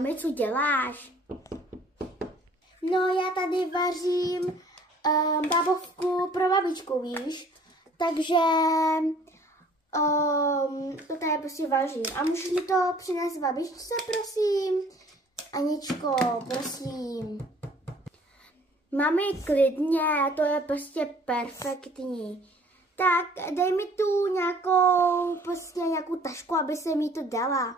Mami, co děláš? No, já tady vařím bábovku pro babičku, víš? Takže to tady prostě vařím. A můžeš mi to přinést babičce, prosím? Aničko, prosím. Mami, klidně, to je prostě perfektní. Tak dej mi tu nějakou tašku, aby se mi to dala.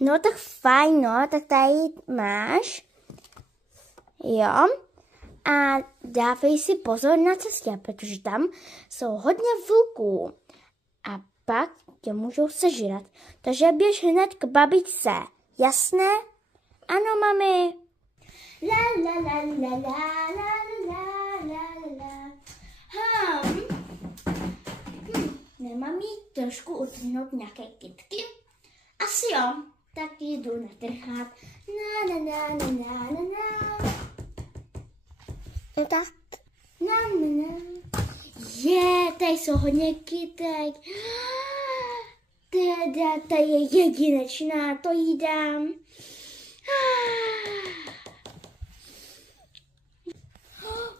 No tak fajn, no, tak tady máš. Jo. A dávej si pozor na cestě, protože tam jsou hodně vlků. A pak tě můžou sežrat. Takže běž hned k babičce. Jasné? Ano, mami. La la la la la la la la la. Nemám jí trošku utrhnout nějaké kytky? Asi jo. Tak jdu natrhat. Na na na na na na na. No tak. Na na na. Tady jsou hodně kytek. Ta je jedinečná, to jí dám.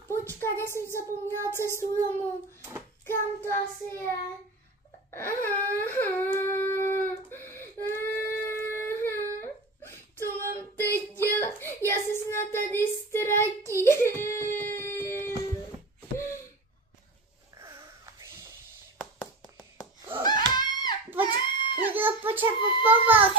Počkat, já jsem zapomněla cestu domů. Kam to asi je? Co mám teď dělat? Já se snad tady ztratím. Někdo potřebuje pomoc.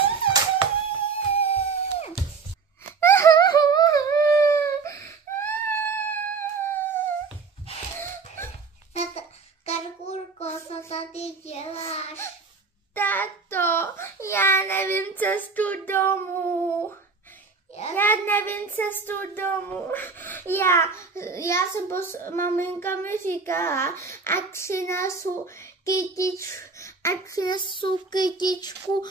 Karkulko, co tady děláš? Tato, já nevím cestu domů. Já jsem maminka mi říkala, ať přinesu kytičku,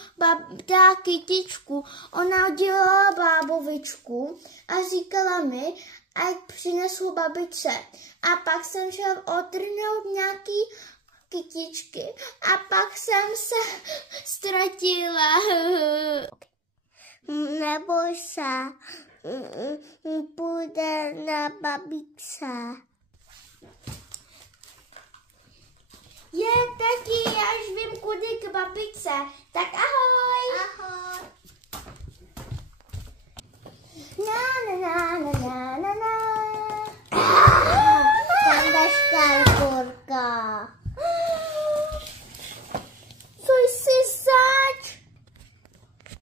dá kytičku. Ona dělala bábovičku a říkala mi, ať přinesu babičce. A pak jsem šel odtrhnout nějaký kytičky a pak jsem se ztratila. Neboj se, půjde na babičce. Je taky, já už vím kudy k babičce. Tak ahoj. Ahoj.